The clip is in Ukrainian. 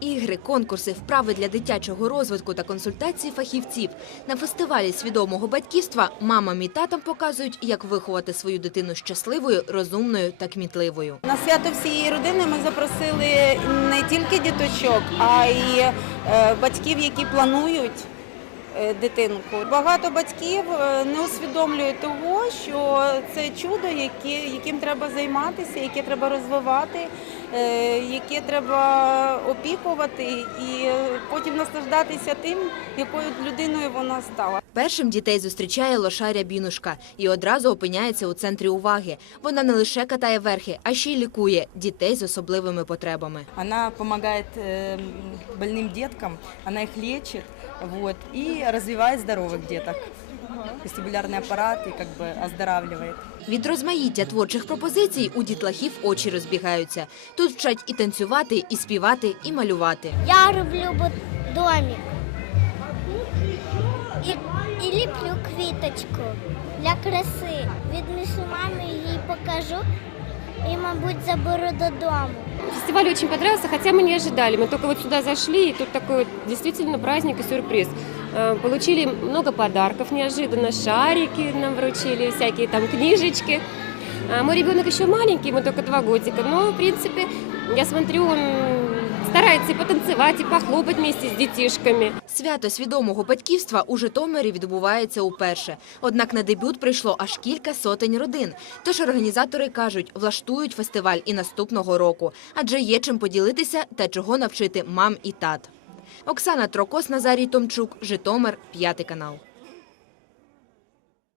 Ігри, конкурси, вправи для дитячого розвитку та консультації фахівців на фестивалі свідомого батьківства мамам і татам показують, як виховати свою дитину щасливою, розумною та кмітливою. На свято всієї родини ми запросили не тільки діточок, а й е, батьків, які планують дитинку. Багато батьків е, не усвідомлюють того, що це чудо, яким треба займатися, яке треба розвивати, е, яке треба опікувати і е, потім наслаждатися тим, якою людиною вона стала. Першим дітей зустрічає лошаря Бінушка і одразу опиняється у центрі уваги. Вона не лише катає верхи, а ще й лікує дітей з особливими потребами. Она помогает э, больным деткам, она их лечит вот, и развивает здоровых деток. Вестибулярный аппарат и как бы оздоравливает. Від розмаїття творчих пропозицій у дітлахів очі розбігаються. Тут вчать і танцювати, і співати, і малювати. Я роблю бу- домик. І, і ліплю квіточку для краси. Віднесу мамі, їй покажу і, мабуть, заберу додому. Фестиваль очень понравился, хотя мы не ожидали. Мы только вот сюда зашли, и тут такой вот действительно праздник и сюрприз. Э, Получили много подарков неожиданно, шарики нам вручили, всякие там книжечки. А Мой ребенок еще маленький, ему только два годика, но, в принципе, я смотрю, он старается и потанцевать, и похлопать вместе с детишками. Свято свідомого батьківства у Житомирі відбувається уперше. Однак на дебют прийшло аж кілька сотень родин. Тож організатори кажуть, влаштують фестиваль і наступного року, адже є чим поділитися та чого навчити мам і тат. Оксана Трокос, Назарій Томчук, Житомир, п'ятий канал.